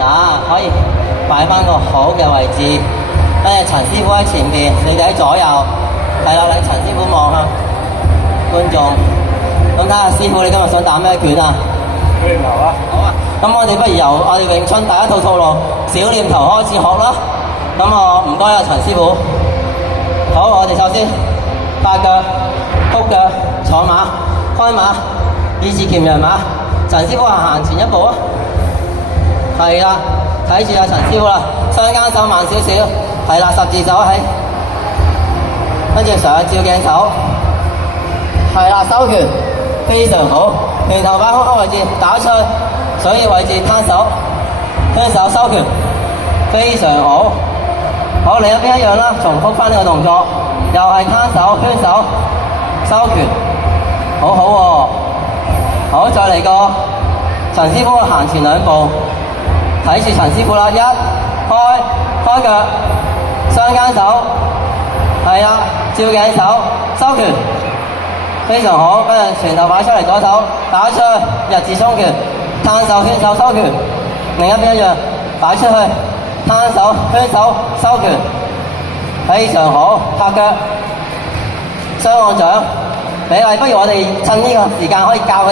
啊，可以擺翻個好嘅位置。跟住陳師傅喺前邊，你哋喺左右。係啦，你陳師傅望下觀眾。咁睇下師傅，你今日想打咩拳啊？小念頭啊！好啊！咁我哋不如由我哋詠春第一套套路小念頭開始學啦。咁我唔該啊，陳師傅。好，我哋首先八腳、曲腳、坐馬、開馬、二字鉗人馬。陳師傅行前一步啊！係啦，睇住啊陳師傅啦，雙間手慢少少。係啦，十字手起，跟住上照鏡手。係啦，收拳非常好，拳頭擺空位置打出去，水翼位置攤手，雙手收拳非常好。好，另一邊一樣啦，重複翻呢個動作，又係攤手、圈手、收拳，好好喎。好，再嚟個陳師傅行前兩步，睇住陳師傅啦，一開腳，雙間手，係啊，照鏡手，收拳。非常好，跟住拳頭擺出嚟，左手打出去，日字衝拳，攤手圈手收拳。另一邊一樣，擺出去，攤手圈手收拳，非常好。拍腳，雙按掌，美麗。不如我哋趁呢個時間可以教佢哋。